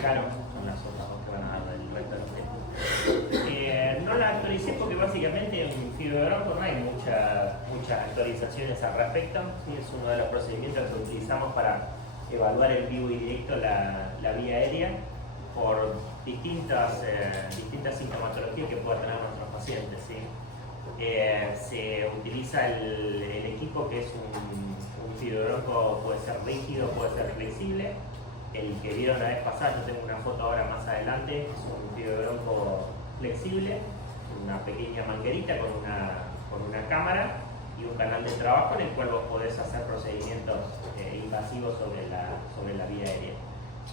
Claro, son las otras dos que van a dar el resto del tema. No la actualicé porque básicamente en FibroBronco no hay muchas actualizaciones al respecto. ¿Sí? Es uno de los procedimientos que utilizamos para evaluar en vivo y directo la vía aérea por distintas sintomatologías que puedan tener nuestros pacientes. ¿Sí? Se utiliza el equipo que es un FibroBronco, puede ser rígido, puede ser flexible. El que vieron la vez pasada, yo tengo una foto ahora más adelante, es un FibroBronco flexible, una pequeña manguerita con una cámara y un canal de trabajo en el cual vos podés hacer procedimientos invasivos sobre la vía aérea.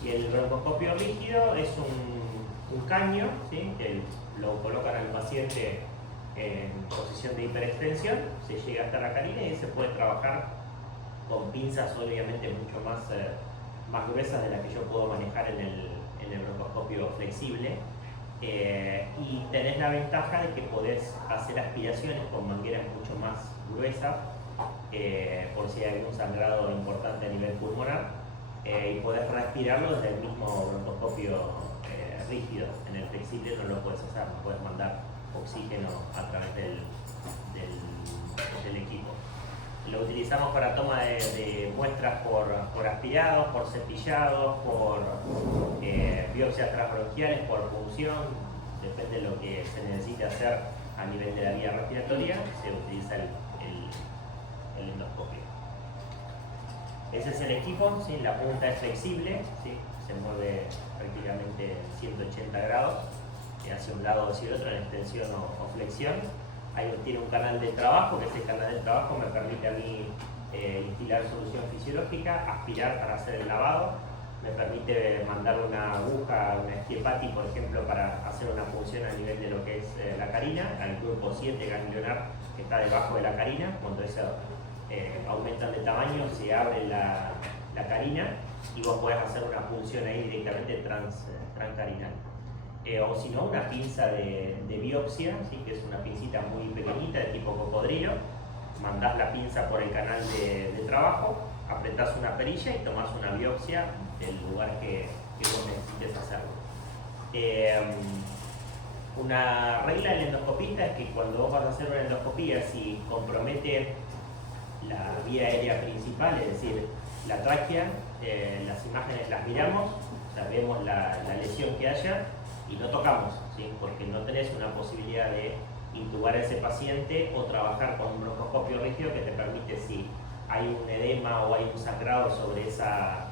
Y el broncoscopio rígido es un caño, ¿sí? Que lo colocan al paciente en posición de hiperextensión, se llega hasta la carina y se puede trabajar con pinzas obviamente mucho más gruesas de las que yo puedo manejar en el broncoscopio flexible. Y tenés la ventaja de que podés hacer aspiraciones con mangueras mucho más gruesas por si hay algún sangrado importante a nivel pulmonar, y podés respirarlo desde el mismo broncoscopio rígido. En el flexible no lo puedes hacer, no puedes mandar oxígeno a través del equipo. Lo utilizamos para toma de muestras por aspirados, por cepillados, por biopsias transbronquiales, por punción, depende de lo que se necesite hacer a nivel de la vía respiratoria, se utiliza el endoscopio. Ese es el equipo, ¿sí? La punta es flexible, ¿sí? Se mueve prácticamente 180 grados, hacia un lado o hacia el otro en extensión o flexión. Ahí tiene un canal de trabajo, que ese canal de trabajo me permite a mí instilar solución fisiológica, aspirar para hacer el lavado, me permite mandar una aguja, una esquiepati, por ejemplo, para hacer una punción a nivel de lo que es la carina, al grupo 7 ganglionar que está debajo de la carina. Cuando eso aumentan de tamaño, se abre la carina y vos podés hacer una punción ahí directamente transcarinal. O si no, una pinza de biopsia, ¿sí? Que es una pincita muy pequeñita de tipo cocodrilo. Mandás la pinza por el canal de trabajo, apretás una perilla y tomás una biopsia del lugar que vos necesites hacerlo. Una regla del endoscopista es que cuando vos vas a hacer una endoscopía, si compromete la vía aérea principal, es decir, la tráquea, las imágenes las miramos, sabemos la lesión que haya, y no tocamos, ¿sí? Porque no tenés una posibilidad de intubar a ese paciente o trabajar con un broncoscopio rígido que te permite, si hay un edema o hay un sangrado sobre esa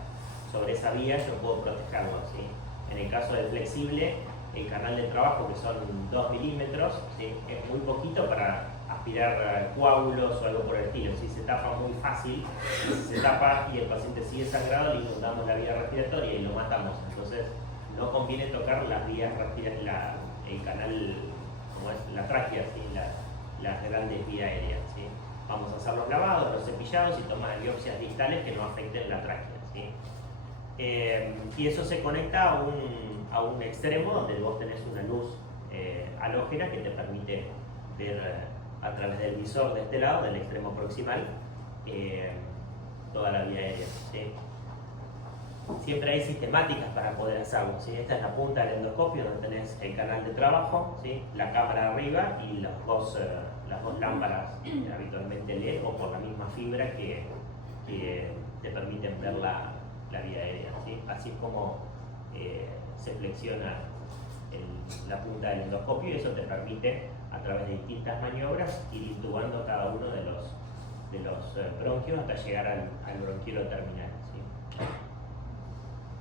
vía, yo puedo protegerlo, ¿sí? En el caso del flexible, el canal de trabajo, que son 2 milímetros, ¿sí? Es muy poquito para aspirar coágulos o algo por el estilo. Si se tapa muy fácil, si se tapa y el paciente sigue sangrado, le inundamos la vía respiratoria y lo matamos. Entonces, no conviene tocar las vías respiratorias, el canal, como es la tráquea, ¿sí? Las grandes vías aéreas, ¿sí? Vamos a hacer los lavados, los cepillados y tomar biopsias distales que no afecten la tráquea, ¿sí? Y eso se conecta a un extremo donde vos tenés una luz halógena que te permite ver a través del visor de este lado, del extremo proximal, toda la vía aérea, ¿sí? Siempre hay sistemáticas para poder hacerlo, ¿sí? Esta es la punta del endoscopio donde tenés el canal de trabajo, ¿sí? La cámara arriba y las dos lámparas, habitualmente LED o por la misma fibra que te permiten ver la vía aérea, ¿sí? Así es como se flexiona la punta del endoscopio, y eso te permite a través de distintas maniobras ir intubando cada uno de los bronquios hasta llegar al bronquiolo terminal, ¿sí?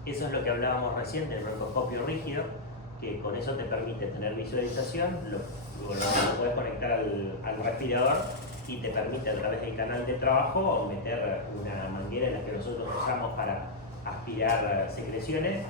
Eso es lo que hablábamos recién del broncoscopio rígido, que con eso te permite tener visualización, lo puedes conectar al respirador y te permite a través del canal de trabajo meter una manguera en la que nosotros usamos para aspirar secreciones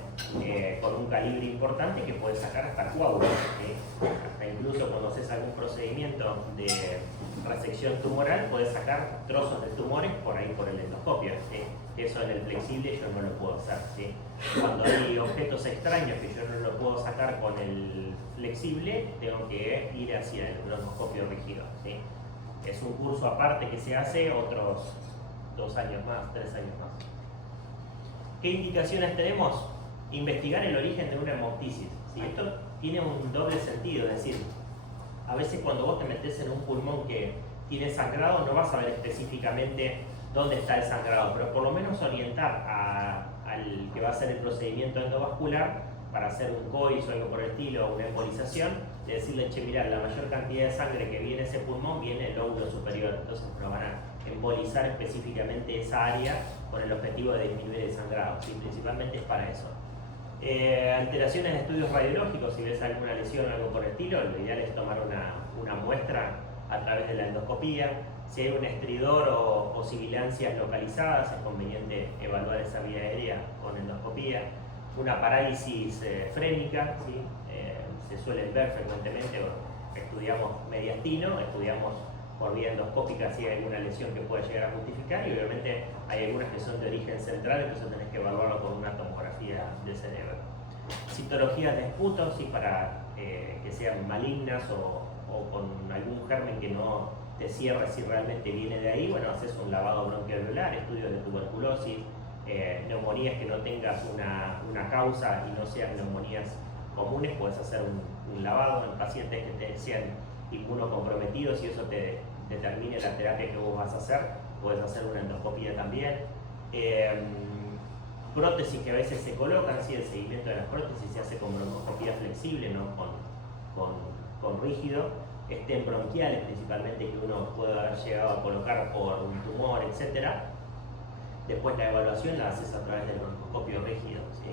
con un calibre importante que puede sacar hasta coágulos, ¿sí? Hasta incluso cuando haces algún procedimiento de resección tumoral puedes sacar trozos de tumores por ahí por el endoscopio, ¿sí? Eso en el flexible yo no lo puedo hacer, ¿sí? Cuando hay objetos extraños que yo no lo puedo sacar con el flexible, tengo que ir hacia el broncoscopio rígido, ¿sí? Es un curso aparte que se hace otros 2 años más, 3 años más. ¿Qué indicaciones tenemos? investigar el origen de una hemoptisis. ¿Sí? Esto tiene un doble sentido, es decir, a veces cuando vos te metés en un pulmón que tiene sangrado, no vas a ver específicamente dónde está el sangrado, pero por lo menos orientar al que va a hacer el procedimiento endovascular para hacer un COIS o algo por el estilo, o una embolización, de decirle, che, mirá, la mayor cantidad de sangre que viene ese pulmón viene del lóbulo superior, entonces nos van a embolizar específicamente esa área con el objetivo de disminuir el sangrado, ¿sí? Principalmente es para eso. Alteraciones de estudios radiológicos, si ves alguna lesión o algo por el estilo, lo ideal es tomar una muestra a través de la endoscopía. Si hay un estridor o sibilancias localizadas, es conveniente evaluar esa vía aérea con endoscopía. Una parálisis frénica, ¿sí? Se suelen ver frecuentemente, estudiamos mediastino, estudiamos por vía endoscópica si hay alguna lesión que pueda llegar a justificar, y obviamente hay algunas que son de origen central, entonces tenés que evaluarlo con una tomografía de cerebro. Citologías de esputo, ¿sí? Para que sean malignas o con algún germen que no te cierre si realmente viene de ahí, bueno, haces un lavado bronquialveolar, estudios de tuberculosis, neumonías que no tengas una causa y no sean neumonías comunes, puedes hacer un lavado en pacientes que sean inmunocomprometidos y eso te determine la terapia que vos vas a hacer, puedes hacer una endoscopía también. Prótesis que a veces se colocan, ¿sí? El seguimiento de las prótesis se hace con broncoscopía flexible, no con rígido. Estén bronquiales principalmente que uno puede haber llegado a colocar por un tumor, etc. Después la evaluación la haces a través del broncoscopio rígido, ¿sí?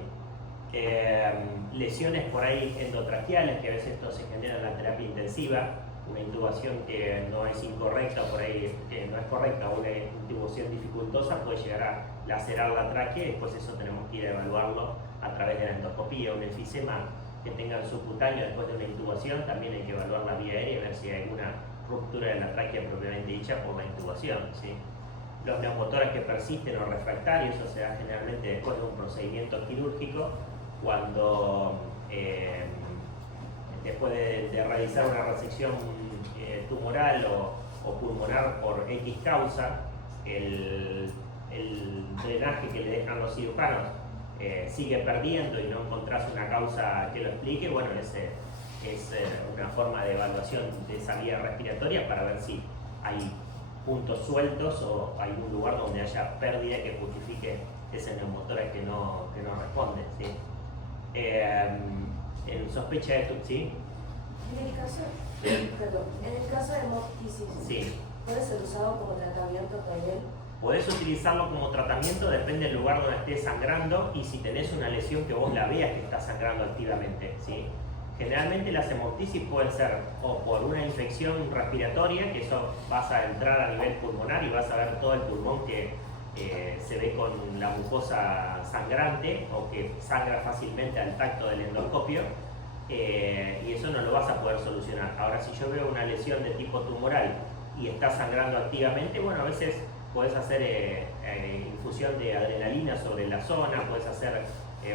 Lesiones por ahí endotraqueales, que a veces esto se genera en la terapia intensiva, una intubación que no es incorrecta, por ahí que no es correcta, o una intubación dificultosa puede llegar a lacerar la tráquea y después eso tenemos que ir a evaluarlo a través de la endoscopía. Un enfisema que tengan subcutáneo después de una intubación, también hay que evaluar la vía aérea y ver si hay alguna ruptura de la tráquea propiamente dicha por la intubación, ¿sí? Los neumotoras que persisten o refractarios, eso se da generalmente después de un procedimiento quirúrgico, cuando después de realizar una resección tumoral o pulmonar por X causa, el drenaje que le dejan los cirujanos sigue perdiendo y no encontrás una causa que lo explique, bueno, es una forma de evaluación de esa vía respiratoria para ver si hay puntos sueltos o algún lugar donde haya pérdida que justifique ese neumotórax que no responde, ¿sí? En sospecha de ¿sí? En el caso de hemoptisis, sí. ¿puede ser usado como tratamiento también? Podés utilizarlo como tratamiento, depende del lugar donde estés sangrando y si tenés una lesión que vos la veas que está sangrando activamente, ¿sí? Generalmente las hemoptisis pueden ser o por una infección respiratoria, que eso vas a entrar a nivel pulmonar y vas a ver todo el pulmón que se ve con la mucosa sangrante o que sangra fácilmente al tacto del endoscopio, y eso no lo vas a poder solucionar. Ahora, si yo veo una lesión de tipo tumoral y está sangrando activamente, bueno, a veces puedes hacer infusión de adrenalina sobre la zona, puedes hacer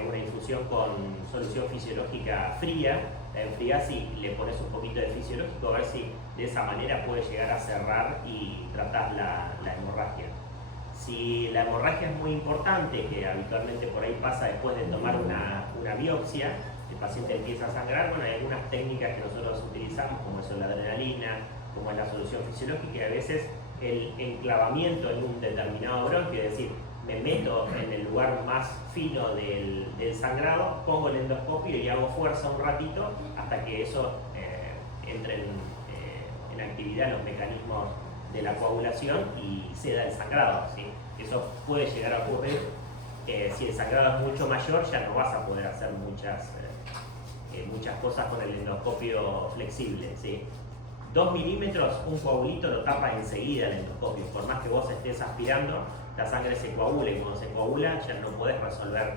una infusión con solución fisiológica fría, la enfriás y le pones un poquito de fisiológico a ver si de esa manera puede llegar a cerrar y tratar la hemorragia. Si la hemorragia es muy importante, que habitualmente por ahí pasa después de tomar una biopsia, el paciente empieza a sangrar, bueno, hay algunas técnicas que nosotros utilizamos, como es la adrenalina, como es la solución fisiológica, y a veces el enclavamiento en un determinado bronquio, es decir, me meto en el lugar más fino del sangrado, pongo el endoscopio y hago fuerza un ratito hasta que eso entre en actividad los mecanismos de la coagulación y ceda el sangrado, ¿sí? Eso puede llegar a ocurrir. Si el sangrado es mucho mayor, ya no vas a poder hacer muchas cosas con el endoscopio flexible, ¿sí? 2 milímetros, un coagulito lo tapa enseguida el endoscopio. Por más que vos estés aspirando, la sangre se coagula y cuando se coagula ya no podés resolver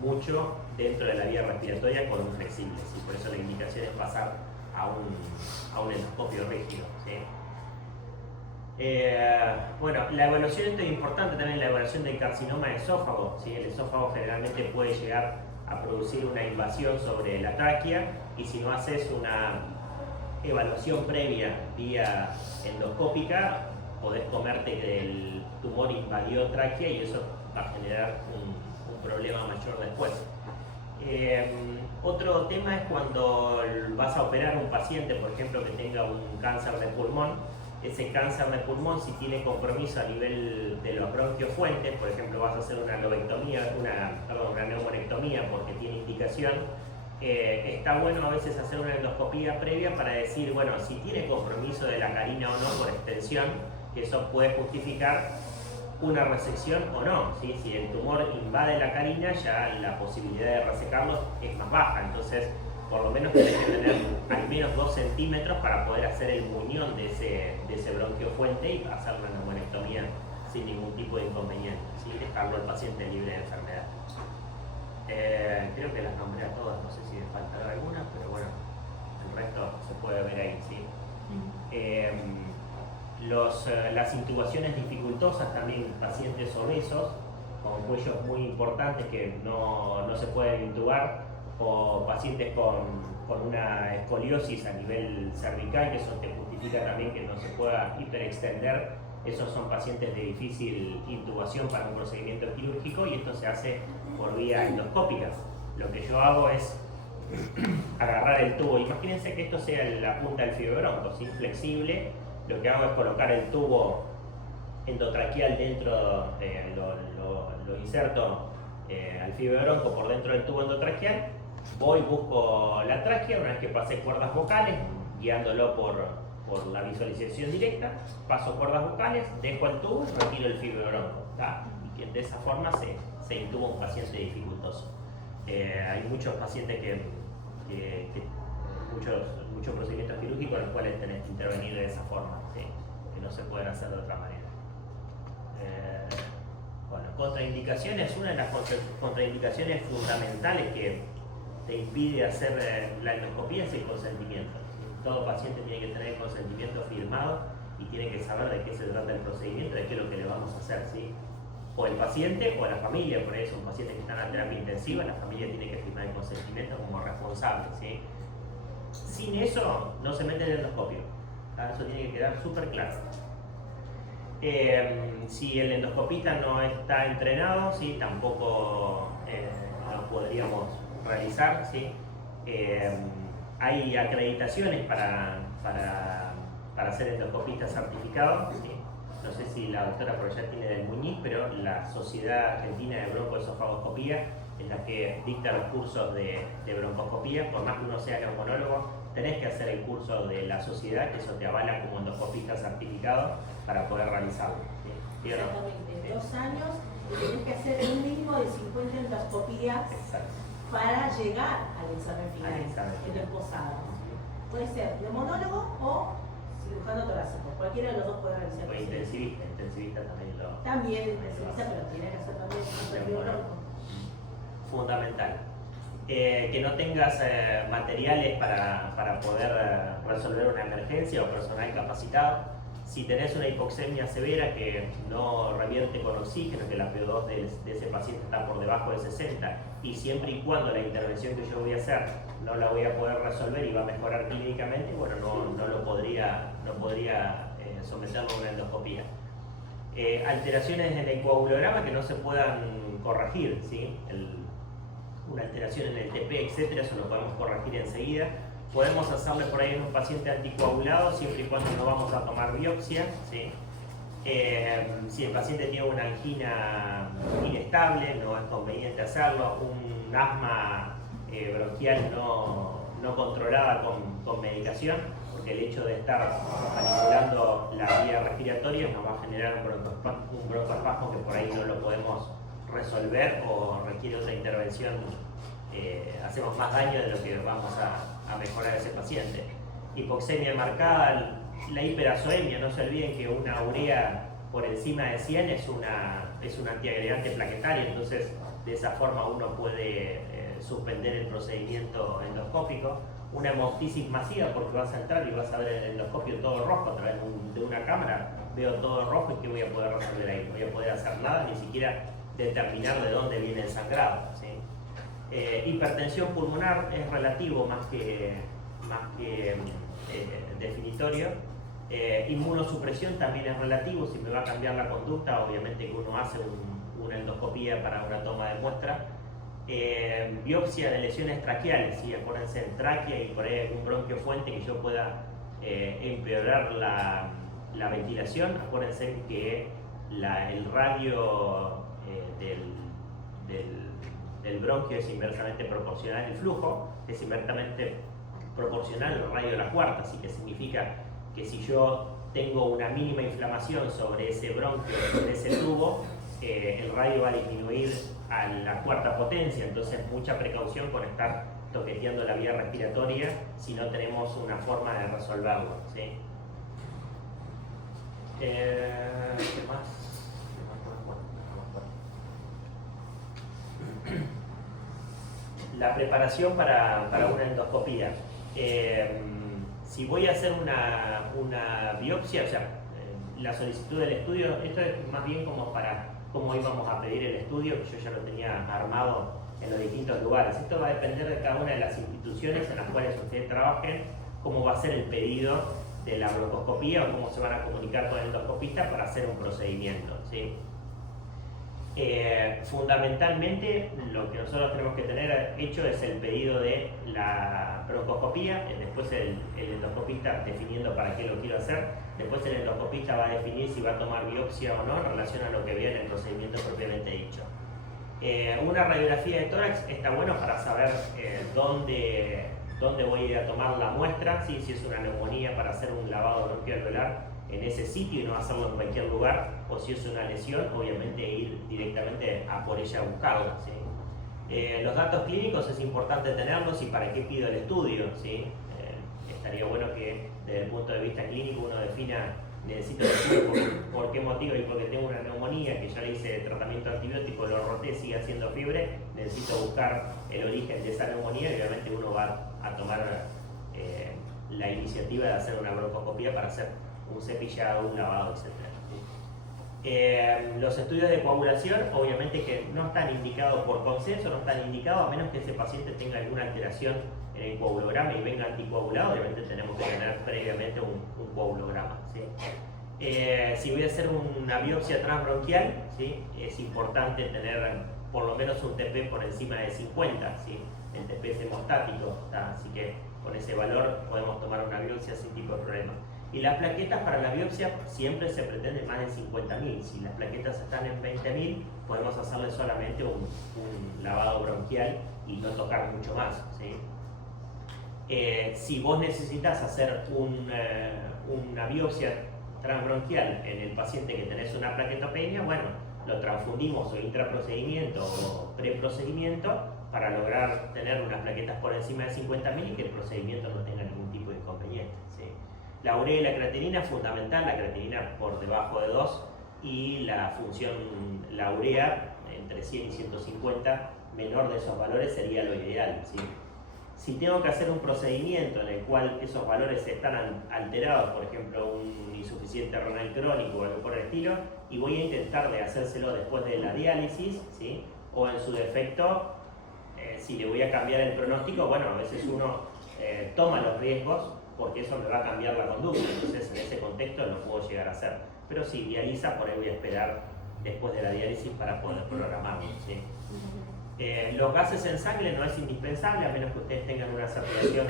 mucho dentro de la vía respiratoria con un flexible, ¿sí? Por eso la indicación es pasar a un endoscopio rígido, ¿sí? Bueno, la evaluación, esto es importante también, la evaluación del carcinoma de esófago, ¿sí? El esófago generalmente puede llegar a producir una invasión sobre la tráquea y si no haces una evaluación previa vía endoscópica, podés comerte que el tumor invadió tráquea y eso va a generar un problema mayor después. Otro tema es cuando vas a operar a un paciente, por ejemplo, que tenga un cáncer de pulmón. Ese cáncer de pulmón, si tiene compromiso a nivel de los bronquios fuentes, por ejemplo, vas a hacer una lobectomía, una neumonectomía porque tiene indicación, está bueno a veces hacer una endoscopía previa para decir, bueno, si tiene compromiso de la carina o no por extensión, que eso puede justificar una resección o no, ¿sí? Si el tumor invade la carina, ya la posibilidad de resecarlo es más baja, entonces por lo menos tenés que tener al menos 2 centímetros para poder hacer el muñón de ese bronquio fuente y hacer una neumonectomía sin ningún tipo de inconveniente, ¿sí? Dejarlo al paciente libre de enfermedad. Creo que las nombré a todas, no sé si me faltará alguna, pero bueno, el resto se puede ver ahí, ¿sí? Las intubaciones dificultosas también, pacientes obesos con cuellos muy importantes que no se pueden intubar, o pacientes con una escoliosis a nivel cervical, que eso te justifica también que no se pueda hiperextender. Esos son pacientes de difícil intubación para un procedimiento quirúrgico y esto se hace por vía endoscópica. Lo que yo hago es agarrar el tubo. Imagínense que esto sea la punta del fibrobronco, ¿sí? Flexible. Lo que hago es colocar el tubo endotraqueal dentro, lo inserto al fibrobronco por dentro del tubo endotraqueal. Voy, busco la tráquea, una vez que pasé cuerdas vocales, guiándolo por la visualización directa, paso cuerdas vocales, dejo el tubo y retiro el fibrobronco, ¿tá? Y que de esa forma se intuba un paciente dificultoso. Hay muchos pacientes muchos procedimientos quirúrgicos en los cuales tenés que intervenir de esa forma, ¿sí? Que no se pueden hacer de otra manera. Bueno, contraindicaciones, una de las contraindicaciones fundamentales que te impide hacer la endoscopía es el consentimiento. Todo paciente tiene que tener el consentimiento firmado y tiene que saber de qué se trata el procedimiento, de qué es lo que le vamos a hacer, ¿sí? O el paciente o la familia, por eso un paciente que está en la terapia intensiva, la familia tiene que firmar el consentimiento como responsable, ¿sí? Sin eso no se mete en el endoscopio, ¿tá? Eso tiene que quedar súper claro. Si el endoscopista no está entrenado, ¿sí? Tampoco lo podríamos realizar, ¿sí? Hay acreditaciones para ser endoscopista certificado, ¿sí? No sé si la doctora por allá tiene del Muñiz, pero la Sociedad Argentina de Broncoesofagoscopía es la que dicta los cursos de broncoscopía. Por más que uno sea neumonólogo, tenés que hacer el curso de la sociedad, que eso te avala como endoscopista certificado para poder realizarlo, ¿sí? ¿Sí o no? Exactamente, ¿sí? 2 años y tenés que hacer un mínimo de 50 endoscopías. Exacto. Para llegar al examen final, el esposado. Puede ser neumonólogo o cirujano torácico, cualquiera de los dos puede realizar. O intensivista también lo. También intensivista, pero tiene que hacer también un fibrobronco. Fundamental. Que no tengas materiales para poder resolver una emergencia o personal capacitado. Si tenés una hipoxemia severa que no revierte con oxígeno, que la PO2 de ese paciente está por debajo de 60, y siempre y cuando la intervención que yo voy a hacer no la voy a poder resolver y va a mejorar clínicamente, bueno, no podría someterlo a una endoscopía. Alteraciones en el coagulograma que no se puedan corregir, ¿sí? Una alteración en el TP, etcétera, eso lo podemos corregir enseguida. Podemos hacerle por ahí a un paciente anticoagulado siempre y cuando no vamos a tomar biopsia, ¿sí? Si el paciente tiene una angina inestable, no es conveniente hacerlo. Un asma bronquial no controlada con medicación, porque el hecho de estar manipulando la vía respiratoria nos va a generar un broncoespasmo que por ahí no lo podemos resolver o requiere otra intervención. Hacemos más daño de lo que vamos a mejorar a ese paciente. Hipoxemia marcada, la hiperazoemia, no se olviden que una urea por encima de 100 es un antiagregante plaquetario, entonces de esa forma uno puede suspender el procedimiento endoscópico. Una hemoptisis masiva, porque vas a entrar y vas a ver el endoscopio todo rojo a través de una cámara, veo todo rojo y ¿qué voy a poder resolver ahí? No voy a poder hacer nada, ni siquiera determinar de dónde viene el sangrado, ¿sí? Hipertensión pulmonar es relativo más que definitorio. Inmunosupresión también es relativo, si me va a cambiar la conducta, obviamente que uno hace una endoscopía para una toma de muestra. Biopsia de lesiones traqueales, ¿sí? Acuérdense en tráquea y por ahí algún bronquio fuente que yo pueda empeorar la ventilación. Acuérdense que el radio del bronquio es inversamente proporcional al flujo, es inversamente proporcional al radio de la cuarta, así que significa que si yo tengo una mínima inflamación sobre ese bronquio, sobre ese tubo, el radio va a disminuir a la cuarta potencia, entonces mucha precaución con estar toqueteando la vía respiratoria si no tenemos una forma de resolverlo, ¿sí? ¿Qué más? La preparación para una endoscopía. Si voy a hacer una biopsia, o sea, la solicitud del estudio, esto es más bien como para cómo íbamos a pedir el estudio, que yo ya lo tenía armado en los distintos lugares. Esto va a depender de cada una de las instituciones en las cuales ustedes trabajen, cómo va a ser el pedido de la broncoscopía o cómo se van a comunicar con el endoscopista para hacer un procedimiento, ¿sí? Fundamentalmente lo que nosotros tenemos que tener hecho es el pedido de la broncoscopía, después el endoscopista definiendo para qué lo quiero hacer, después el endoscopista va a definir si va a tomar biopsia o no en relación a lo que vea en el procedimiento propiamente dicho. Una radiografía de tórax está bueno para saber dónde voy a ir a tomar la muestra, ¿sí? Si es una neumonía para hacer un lavado bronquialveolar en ese sitio y no hacerlo en cualquier lugar, o si es una lesión, obviamente ir directamente a por ella a buscarla, ¿sí? Los datos clínicos es importante tenerlos y para qué pido el estudio, ¿sí? Estaría bueno que desde el punto de vista clínico uno defina, necesito el estudio por qué motivo, y porque tengo una neumonía que ya le hice tratamiento antibiótico, lo roté, sigue haciendo fiebre, necesito buscar el origen de esa neumonía y obviamente uno va a tomar la iniciativa de hacer una broncoscopía para hacer un cepillado, un lavado, etc. Los estudios de coagulación, obviamente que no están indicados por consenso, no están indicados a menos que ese paciente tenga alguna alteración en el coagulograma y venga anticoagulado, obviamente tenemos que tener previamente un coagulograma, ¿sí? Si voy a hacer una biopsia transbronquial, ¿sí? Es importante tener por lo menos un TP por encima de 50, ¿sí? El TP es hemostático, ¿tá? Así que con ese valor podemos tomar una biopsia sin tipo de problema. Y las plaquetas para la biopsia siempre se pretende más de 50.000. Si las plaquetas están en 20.000, podemos hacerle solamente un lavado bronquial y no tocar mucho más, ¿sí? Si vos necesitas hacer una biopsia transbronquial en el paciente que tenés una plaquetopenia, bueno, lo transfundimos o intraprocedimiento o preprocedimiento para lograr tener unas plaquetas por encima de 50.000 y que el procedimiento no tenga ningún tipo de inconveniente, ¿sí? La urea y la creatinina, fundamental, la creatinina por debajo de 2 y la función, la urea entre 100 y 150, menor de esos valores sería lo ideal, ¿sí? Si tengo que hacer un procedimiento en el cual esos valores están alterados, por ejemplo un insuficiente renal crónico o algo por el estilo, y voy a intentar de hacérselo después de la diálisis, ¿sí? O en su defecto, si le voy a cambiar el pronóstico, bueno, a veces uno toma los riesgos porque eso me va a cambiar la conducta, entonces en ese contexto lo puedo llegar a hacer. Pero si dializa, por ahí voy a esperar después de la diálisis para poder programarlo, ¿sí? Los gases en sangre no es indispensable, a menos que ustedes tengan una saturación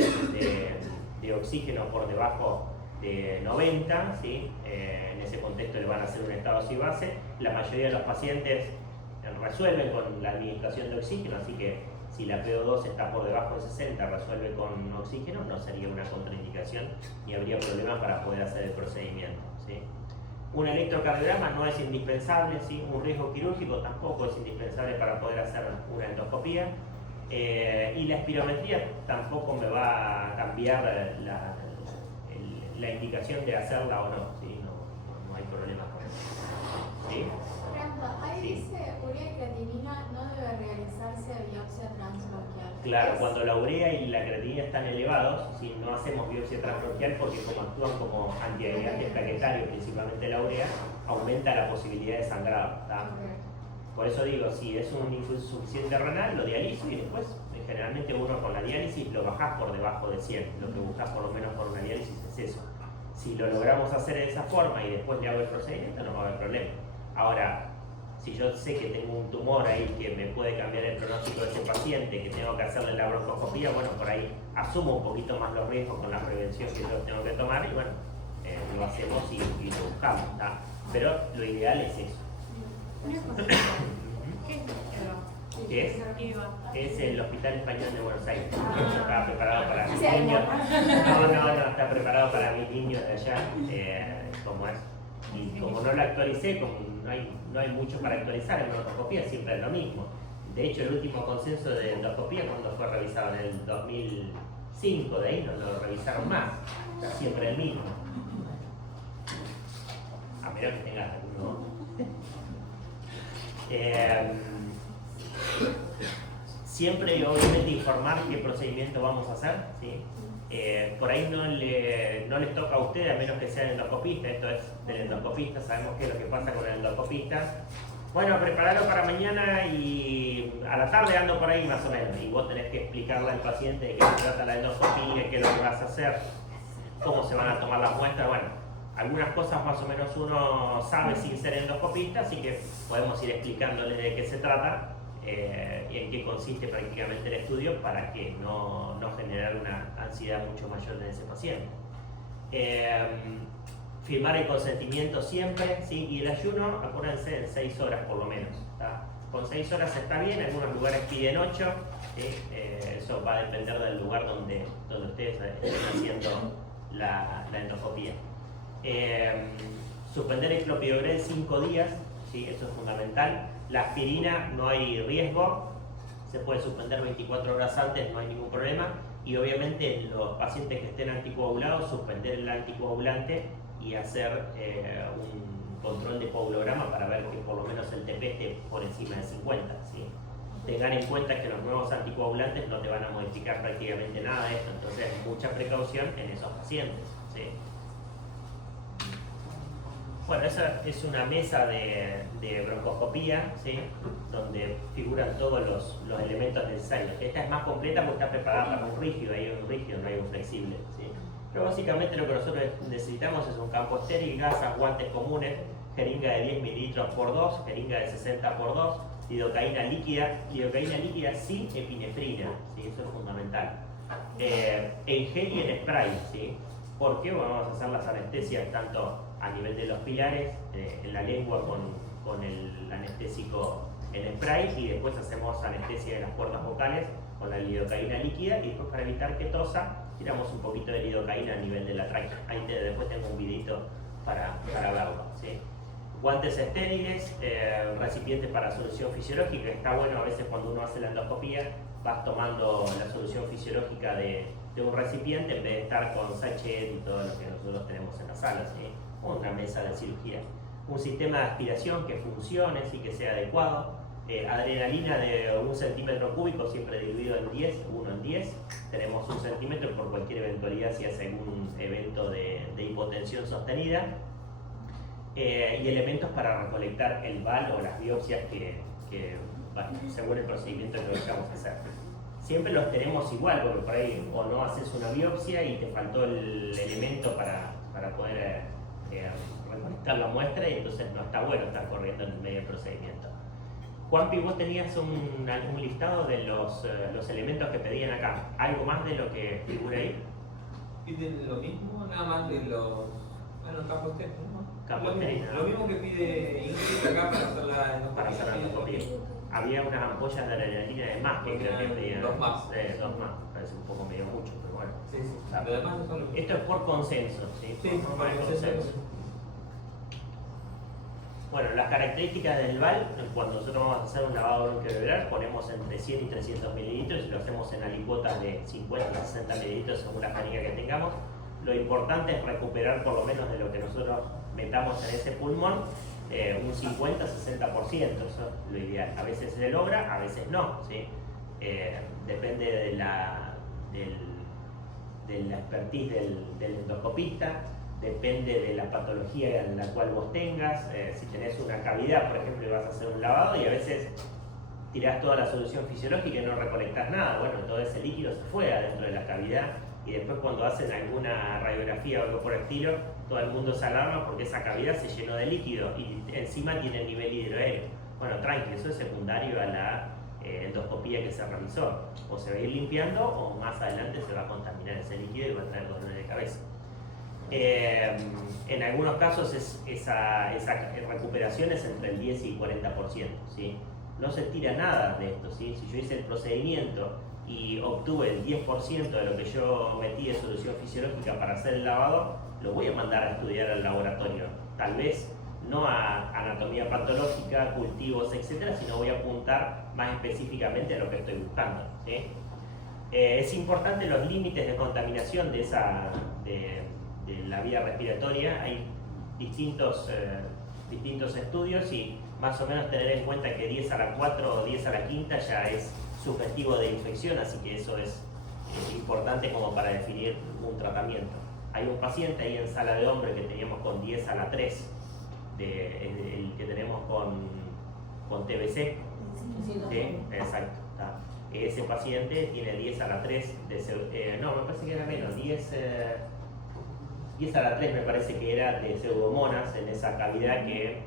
de oxígeno por debajo de 90, ¿sí? En ese contexto le van a hacer un estado y base. La mayoría de los pacientes resuelven con la administración de oxígeno, así que si la PO2 está por debajo de 60, resuelve con oxígeno, no sería una contraindicación ni habría problema para poder hacer el procedimiento, ¿sí? Un electrocardiograma no es indispensable, ¿sí? Un riesgo quirúrgico tampoco es indispensable para poder hacer una endoscopía, y la espirometría tampoco me va a cambiar la indicación de hacerla o no, ¿sí? No hay problema con eso, ¿sí? Ahí Sí. dice urea y creatinina no debe realizarse biopsia transbronquial. Claro, cuando la urea y la creatinina están elevados, ¿sí? No hacemos biopsia transbronquial porque como actúan como antiagregantes plaquetarios, principalmente la urea, aumenta la posibilidad de sangrado, ¿tá? Okay. Por eso digo, si es un insuficiente renal, lo dializo y después, generalmente uno con la diálisis lo bajás por debajo de 100, lo que buscas por lo menos por una diálisis es eso. Si lo logramos hacer de esa forma y después le hago el procedimiento, no va a haber problema. Ahora, si yo sé que tengo un tumor ahí que me puede cambiar el pronóstico de ese paciente, que tengo que hacerle la broncoscopía, bueno, por ahí asumo un poquito más los riesgos con la prevención que yo tengo que tomar y bueno, lo hacemos y lo buscamos, ¿tá? Pero lo ideal es eso. Una cosa, ¿qué es? Es el Hospital Español de Buenos Aires. Ah. Está preparado para mis Sí, hay niños. más. No, está preparado para mis niños de allá, como es. Y como no lo actualicé, como no hay mucho para actualizar en endoscopía, siempre es lo mismo. De hecho, el último consenso de endoscopía, cuando fue revisado en el 2005, de ahí no lo revisaron más. Está siempre el mismo. A menos que tengas alguno. Siempre, obviamente, informar qué procedimiento vamos a hacer, ¿sí? Por ahí no les toca a ustedes, a menos que sean endoscopistas. Esto es del endoscopista, sabemos qué es lo que pasa con el endoscopista. Bueno, prepararlo para mañana y a la tarde ando por ahí más o menos. Y vos tenés que explicarle al paciente de qué se trata la endoscopía, qué es lo que vas a hacer, cómo se van a tomar las muestras. Bueno, algunas cosas más o menos uno sabe sin ser endoscopista, así que podemos ir explicándole de qué se trata y en qué consiste prácticamente el estudio para que no generar una ansiedad mucho mayor en ese paciente. Firmar el consentimiento siempre, ¿sí? Y el ayuno, acuérdense, en 6 horas por lo menos, ¿tá? Con 6 horas está bien, en algunos lugares piden 8, ¿sí? Eso va a depender del lugar donde ustedes estén haciendo la endoscopía. Suspender el clopidogrel 5 días, ¿sí? Eso es fundamental. La aspirina no hay riesgo, se puede suspender 24 horas antes, no hay ningún problema. Y obviamente los pacientes que estén anticoagulados, suspender el anticoagulante y hacer un control de coagulograma para ver que por lo menos el TP esté por encima de 50, ¿sí? Tengan en cuenta que los nuevos anticoagulantes no te van a modificar prácticamente nada de esto, entonces mucha precaución en esos pacientes, ¿sí? Bueno, esa es una mesa de broncoscopía, ¿sí? Donde figuran todos los elementos necesarios. Esta es más completa porque está preparada para un rígido, hay un rígido, no hay un flexible, ¿sí? Pero básicamente lo que nosotros necesitamos es un campo estéril, gasas, guantes comunes, jeringa de 10 mililitros por 2, jeringa de 60 por 2, lidocaína líquida sin epinefrina, ¿sí? Eso es fundamental. En gel y en spray, ¿sí? Porque vamos a hacer las anestesias tanto a nivel de los pilares, en la lengua con el anestésico en spray, y después hacemos anestesia de las cuerdas vocales con la lidocaína líquida, y después para evitar que tosa tiramos un poquito de lidocaína a nivel de la tráquea. Ahí después tengo un videito para verlo, ¿sí? Guantes estériles, recipientes para solución fisiológica. Está bueno a veces cuando uno hace la endoscopía, vas tomando la solución fisiológica de un recipiente en vez de estar con sachet y todo lo que nosotros tenemos en la sala, ¿sí? O una mesa de cirugía. Un sistema de aspiración que funcione, ¿sí? Que sea adecuado. Adrenalina de 1 centímetro cúbico, siempre dividido en 10, 1 en 10. Tenemos 1 centímetro por cualquier eventualidad si hace algún evento de hipotensión sostenida. Y elementos para recolectar el VAL o las biopsias según el procedimiento que vayamos a hacer. Siempre los tenemos igual, porque por ahí o no haces una biopsia y te faltó el elemento para poder recolectar la muestra, y entonces no está bueno estar corriendo en el medio del procedimiento. Juanpi, vos tenías un listado de los elementos que pedían acá. ¿Algo más de lo que figura ahí? Piden lo mismo, nada más de los campos técnicos, ¿no? Campos técnicos. Lo mismo que pide Ingrid acá para hacer la endoscopía. Había unas ampollas de adrenalina de más que creo que pedían. 2 más. 2 más, parece un poco medio mucho, pero bueno. Sí. Lo demás son los... Esto es por consenso, ¿sí? Sí, por forma de consenso. Bueno, las características del VAL, cuando nosotros vamos a hacer un lavado bronquioliar, ponemos entre 100 y 300 mililitros y lo hacemos en alicuotas de 50 a 60 mililitros según la jeringa que tengamos. Lo importante es recuperar por lo menos de lo que nosotros metamos en ese pulmón, un 50-60%, eso es lo ideal. A veces se logra, a veces no, ¿sí? Depende de la expertise del endoscopista. Depende de la patología en la cual vos tengas. Si tenés una cavidad, por ejemplo, y vas a hacer un lavado y a veces tirás toda la solución fisiológica y no recolectás nada, bueno, todo ese líquido se fue adentro de la cavidad, y después cuando hacen alguna radiografía o algo por el estilo, todo el mundo se alarma porque esa cavidad se llenó de líquido y encima tiene nivel hidroaéreo. bueno, tranqui, eso es secundario a la endoscopía que se realizó. O se va a ir limpiando o más adelante se va a contaminar ese líquido y va a traer dolor de cabeza. En algunos casos esa recuperación es entre el 10 y 40%, ¿sí? No se tira nada de esto, ¿sí? Si yo hice el procedimiento y obtuve el 10% de lo que yo metí de solución fisiológica para hacer el lavado, lo voy a mandar a estudiar al laboratorio. Tal vez no a anatomía patológica, cultivos, etcétera, sino voy a apuntar más específicamente a lo que estoy buscando, ¿sí? Es importante los límites de contaminación de la vía respiratoria. Hay distintos estudios y más o menos tener en cuenta que 10 a la 4 o 10 a la quinta ya es sugestivo de infección, así que eso es importante como para definir un tratamiento. Hay un paciente ahí en sala de hombre que teníamos con 10 a la 3, el que tenemos con TBC, ¿sí? Exacto. ¿Está? Ese paciente tiene 10 a la 3 no, me parece que era menos, 10 a la 3 me parece que era de pseudomonas en esa cavidad que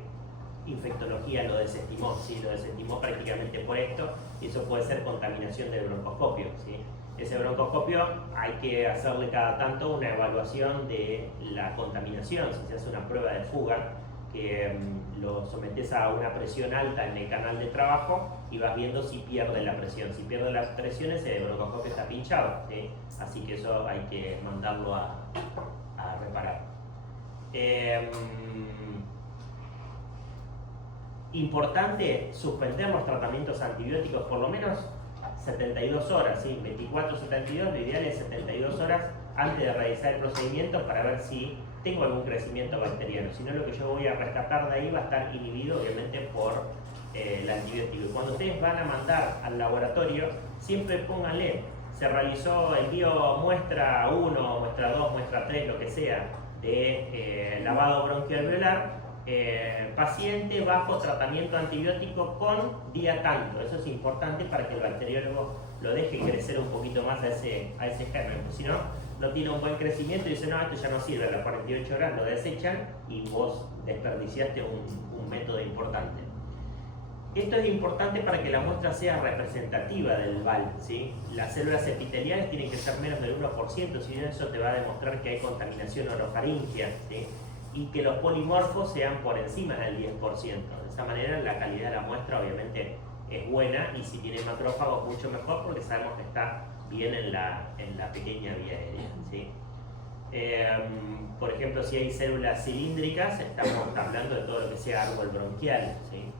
infectología lo desestimó, ¿sí? Lo desestimó prácticamente por esto, y eso puede ser contaminación del broncoscopio, ¿sí? Ese broncoscopio hay que hacerle cada tanto una evaluación de la contaminación. Si se hace una prueba de fuga, que lo sometes a una presión alta en el canal de trabajo y vas viendo si pierde la presión. Si pierde la presión, ese broncoscopio está pinchado, ¿sí? Así que eso hay que mandarlo a reparar. Importante suspender los tratamientos antibióticos por lo menos 72 horas, ¿sí? 24-72, lo ideal es 72 horas antes de realizar el procedimiento para ver si tengo algún crecimiento bacteriano. Si no, lo que yo voy a rescatar de ahí va a estar inhibido obviamente por el antibiótico. Y cuando ustedes van a mandar al laboratorio, siempre pónganle, se realizó, envío muestra 1, muestra 2, muestra 3, lo que sea, de lavado bronquialveolar, paciente bajo tratamiento antibiótico con día tanto. Eso es importante para que el bacteriólogo lo deje crecer un poquito más a ese germen. Si no, no tiene un buen crecimiento y dice, no, esto ya no sirve, a las 48 horas lo desechan y vos desperdiciaste un método importante. Esto es importante para que la muestra sea representativa del VAL, ¿sí? Las células epiteliales tienen que ser menos del 1%, si bien eso te va a demostrar que hay contaminación orofaringia, ¿sí? Y que los polimorfos sean por encima del 10%. De esa manera la calidad de la muestra obviamente es buena, y si tiene macrófagos mucho mejor, porque sabemos que está bien en la pequeña vía aérea, ¿sí? Por ejemplo, si hay células cilíndricas, estamos hablando de todo lo que sea árbol bronquial, ¿sí?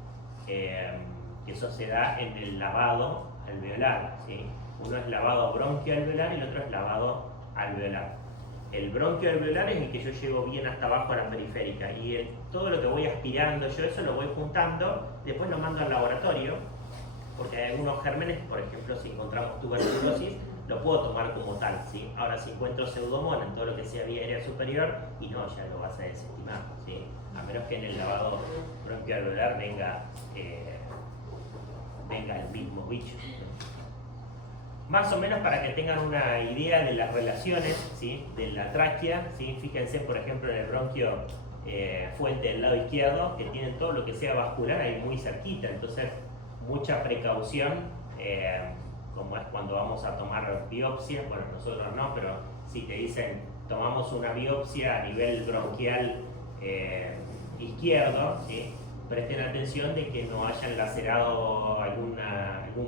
Que eso se da en el lavado alveolar, ¿sí? Uno es lavado bronquioalveolar y el otro es lavado alveolar. El bronquioalveolar es el que yo llevo bien hasta abajo a la periférica, y todo lo que voy aspirando yo, eso lo voy juntando, después lo mando al laboratorio, porque hay algunos gérmenes, por ejemplo, si encontramos tuberculosis, lo puedo tomar como tal, ¿sí? Ahora, si encuentro pseudomonas en todo lo que sea vía aérea superior, y no, ya lo vas a desestimar, ¿sí? A menos que en el lavado bronquioalveolar venga el mismo bicho. Más o menos para que tengan una idea de las relaciones, ¿sí? De la tráquea, ¿sí? Fíjense, por ejemplo, en el bronquio fuente del lado izquierdo, que tienen todo lo que sea vascular ahí muy cerquita, entonces mucha precaución, como es cuando vamos a tomar biopsia. Bueno, nosotros no, pero si te dicen tomamos una biopsia a nivel bronquial izquierdo, ¿sí? Presten atención de que no hayan lacerado algún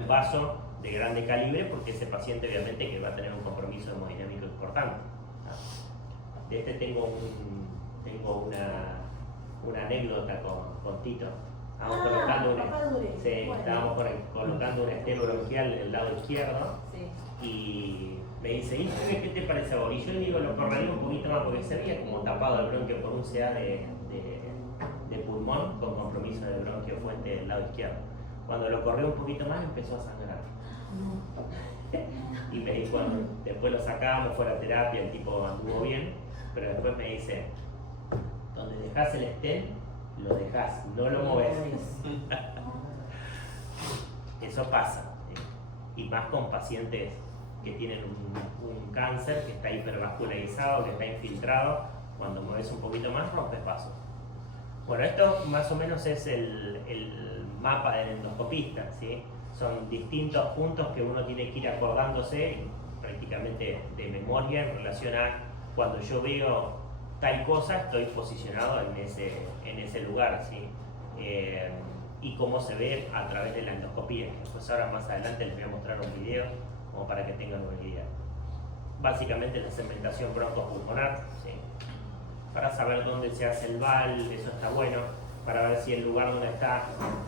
vaso de grande calibre, porque ese paciente obviamente que va a tener un compromiso hemodinámico importante, ¿no? De este tengo una anécdota con Tito. Estábamos colocando un esteno bronquial del lado izquierdo, sí. Y me dice, ¿y qué te parece a vos? Y yo digo, lo correría un poquito más porque se veía como tapado el bronquio por un CA de pulmón con compromiso de bronquio fuente del lado izquierdo. Cuando lo corrí un poquito más empezó a sangrar. Y me dijo, después lo sacamos, fue a la terapia, el tipo anduvo bien, pero después me dice, donde dejás el stent, lo dejás, no lo moves. Eso pasa, ¿sí? Y más con pacientes que tienen un cáncer que está hipervascularizado, que está infiltrado. Cuando mueves un poquito más, rompes pasos. Bueno, esto más o menos es el mapa del endoscopista, ¿sí? Son distintos puntos que uno tiene que ir acordándose prácticamente de memoria en relación a cuando yo veo tal cosa, estoy posicionado en ese lugar, ¿sí? Y cómo se ve a través de la endoscopía. Después ahora más adelante les voy a mostrar un video como para que tengan una idea. Básicamente la segmentación broncopulmonar, ¿sí? Para saber dónde se hace el VAL, eso está bueno, para ver si el lugar donde está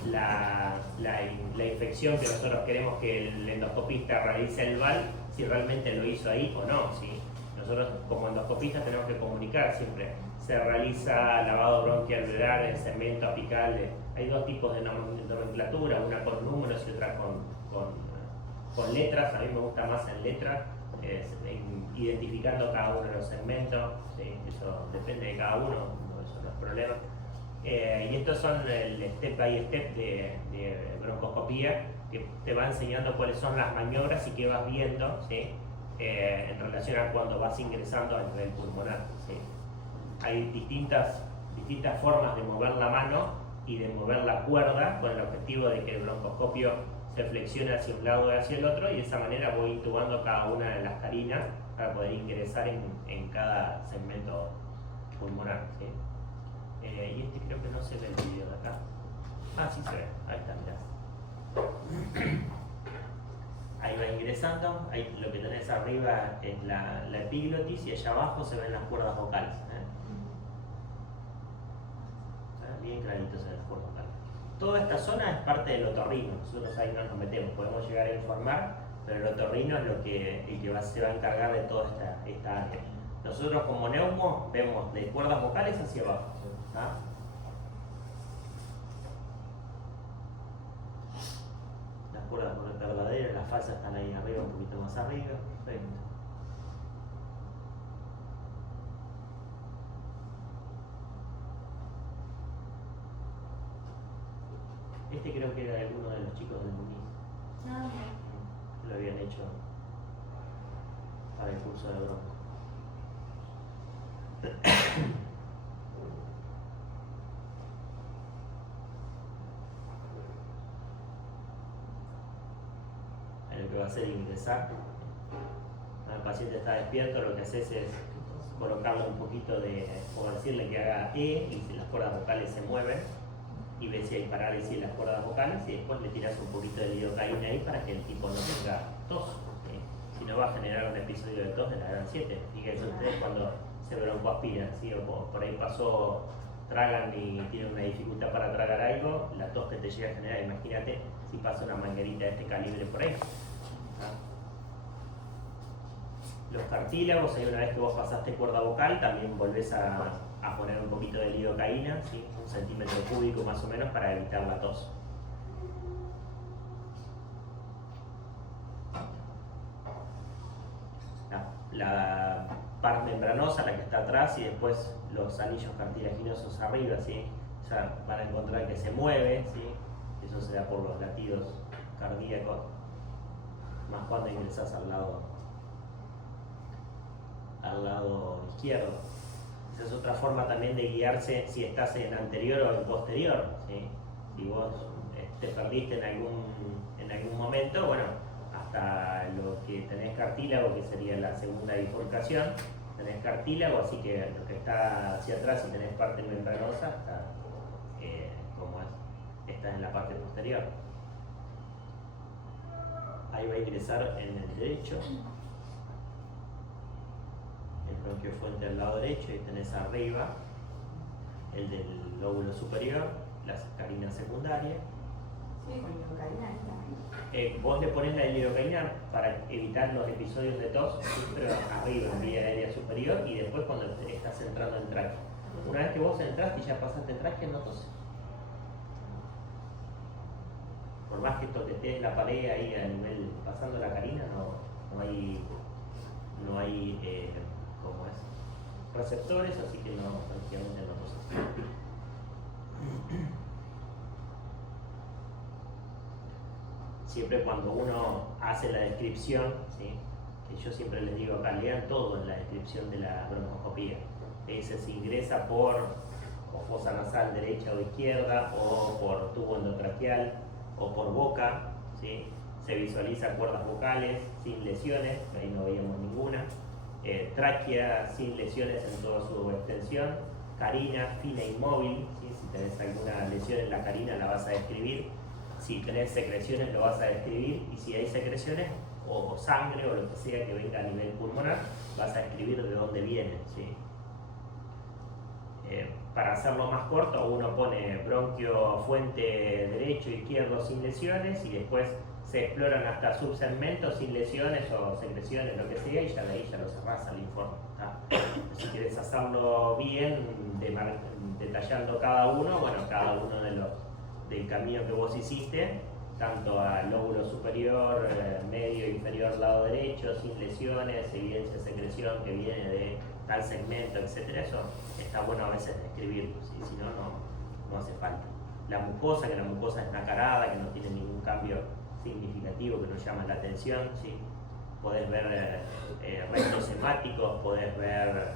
la infección que nosotros queremos que el endoscopista realice el VAL, si realmente lo hizo ahí o no, ¿sí? Nosotros como endoscopistas tenemos que comunicar siempre. Se realiza lavado bronquialveolar, el segmento apical. Hay dos tipos de nomenclatura, una con números y otra con letras. A mí me gusta más en letras, identificando cada uno de los segmentos, ¿sí? Eso depende de cada uno, esos son los problemas. Y estos son el step by step de broncoscopía, que te va enseñando cuáles son las maniobras y qué vas viendo, ¿sí? En relación a cuando vas ingresando al nivel pulmonar, ¿sí? Hay distintas formas de mover la mano y de mover la cuerda con el objetivo de que el broncoscopio se flexione hacia un lado y hacia el otro, y de esa manera voy intubando cada una de las carinas para poder ingresar en cada segmento pulmonar, ¿sí? Y este creo que no se ve el video de acá. Ah, sí se ve, ahí está, mirá. Ahí va ingresando, ahí lo que tenés arriba es la epiglotis y allá abajo se ven las cuerdas vocales, bien claritos en las cuerdas vocales. Toda esta zona es parte del otorrino, nosotros ahí no nos metemos, podemos llegar a informar, pero el otorrino es el que se va a encargar de toda esta área. Nosotros como neumo vemos de cuerdas vocales hacia abajo, ¿tá? Las cuerdas verdaderas, las falsas están ahí arriba, un poquito más arriba, perfecto. Este creo que era alguno de los chicos del Muniz. Lo habían hecho para el curso de bronco. Lo que va a hacer es ingresar. Cuando el paciente está despierto, lo que haces es colocarle un poquito de, como decirle que haga E, y si las cuerdas vocales se mueven, y ves si hay parálisis en las cuerdas vocales, y después le tiras un poquito de lidocaína ahí para que el tipo no tenga tos, ¿sí? Si no va a generar un episodio de tos de la gran 7. Fíjense ustedes cuando se broncoaspiran, ¿sí? O por ahí tragan y tienen una dificultad para tragar algo, la tos que te llega a generar, imagínate si pasa una manguerita de este calibre por ahí. Los cartílagos, ahí una vez que vos pasaste cuerda vocal, también volvés a poner un poquito de lidocaína, ¿sí? 1 centímetro cúbico más o menos para evitar la tos. La parte membranosa, la que está atrás, y después los anillos cartilaginosos arriba, ¿sí? O sea, van a encontrar que se mueve, ¿sí? Eso se da por los latidos cardíacos, más cuando ingresas al lado izquierdo. Esa es otra forma también de guiarse si estás en anterior o en posterior, ¿sí? Si vos te perdiste en algún momento, bueno, hasta lo que tenés cartílago, que sería la segunda bifurcación, tenés cartílago, así que lo que está hacia atrás, si tenés parte membranosa, está en la parte posterior. Ahí va a ingresar en el derecho, el bronquiofuente del lado derecho, y tenés arriba el del lóbulo superior, las carinas secundarias. Sí, con lidocaína Vos le pones la lidocaína para evitar los episodios de tos, pero arriba, en vía aérea superior, y después cuando estás entrando en tráquea. Una vez que vos entraste y ya pasaste en tráquea, no toses. Por más que toquetees la pared ahí a nivel, pasando la carina, no hay ¿cómo es? Receptores, así que prácticamente no toses. Siempre cuando uno hace la descripción, ¿sí? Que yo siempre les digo acá, lean todo en la descripción de la broncoscopía. Se ingresa por o fosa nasal derecha o izquierda, o por tubo endotraqueal, o por boca, ¿sí? Se visualiza cuerdas vocales sin lesiones, que ahí no veíamos ninguna, tráquea sin lesiones en toda su extensión, carina fina e inmóvil, ¿sí? Si tenés alguna lesión en la carina la vas a describir, si tenés secreciones lo vas a describir, y si hay secreciones o sangre o lo que sea que venga a nivel pulmonar, vas a describir de dónde vienen, ¿sí? Para hacerlo más corto, uno pone bronquio fuente derecho, izquierdo sin lesiones, y después se exploran hasta subsegmentos sin lesiones o secreciones, lo que sea, y ya de ahí ya lo cerrás al informe. Si quieres hacerlo bien, detallando cada uno, bueno, cada uno del camino que vos hiciste, tanto al lóbulo superior, medio, inferior, lado derecho, sin lesiones, evidencia de secreción que viene de tal segmento, etcétera, eso está bueno a veces describirlo, ¿sí? Si no, no hace falta. La mucosa, que la mucosa es nacarada, que no tiene ningún cambio significativo que nos llama la atención, ¿sí? Podés ver restos hemáticos, podés ver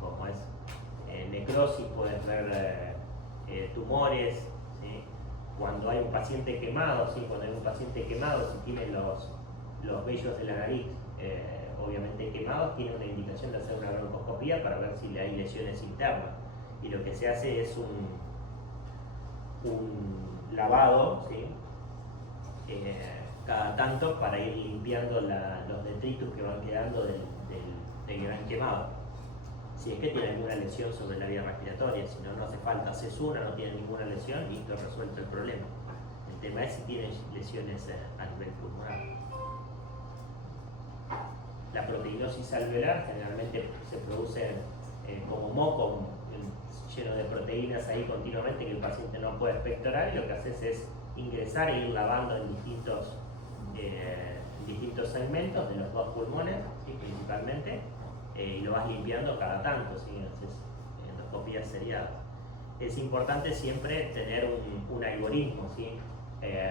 ¿cómo es? Necrosis, podés ver tumores, ¿sí? Cuando hay un paciente quemado, ¿sí? Cuando hay un paciente quemado, si tiene los vellos de la nariz obviamente quemados, tiene una indicación de hacer una broncoscopía para ver si hay lesiones internas, y lo que se hace es un lavado, ¿sí? Cada tanto para ir limpiando los detritus que van quedando del gran quemado. Si es que tiene alguna lesión sobre la vía respiratoria, si no, no hace falta, haces una, no tiene ninguna lesión, listo, resuelto el problema. El tema es si tiene lesiones a nivel pulmonar. La proteinosis alveolar generalmente se produce como moco, lleno de proteínas ahí continuamente que el paciente no puede expectorar, y lo que haces es ingresar e ir lavando en distintos segmentos de los dos pulmones, ¿sí? Principalmente, y lo vas limpiando cada tanto, ¿sí? Entonces, endoscopías seriadas. Es importante siempre tener un algoritmo, ¿sí?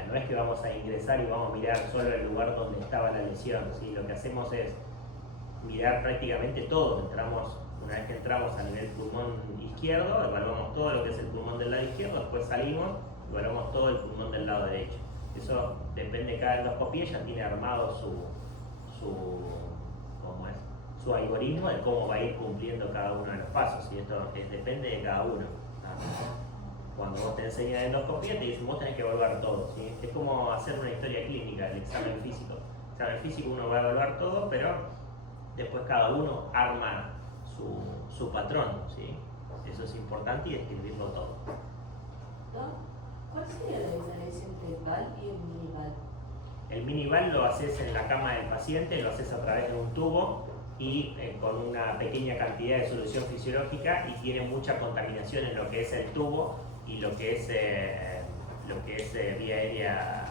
No es que vamos a ingresar y vamos a mirar solo el lugar donde estaba la lesión, ¿sí? Lo que hacemos es mirar prácticamente todo. Una vez que entramos a nivel pulmón izquierdo, evaluamos todo lo que es el pulmón del lado izquierdo, después salimos, evaluamos todo el pulmón del lado derecho. Eso depende, cada endoscopía ya tiene armado su algoritmo de cómo va a ir cumpliendo cada uno de los pasos, y esto depende de cada uno. Cuando vos te enseñan endoscopía te dicen vos tenés que evaluar todo, ¿sí? Es como hacer una historia clínica, el examen físico. El examen físico uno va a evaluar todo, pero después cada uno arma su patrón, ¿sí? Eso es importante, y describirlo todo. ¿Cuál sería la diferencia entre el VAL y el minival? El minival lo haces en la cama del paciente, lo haces a través de un tubo y con una pequeña cantidad de solución fisiológica, y tiene mucha contaminación en lo que es el tubo y lo que es vía aérea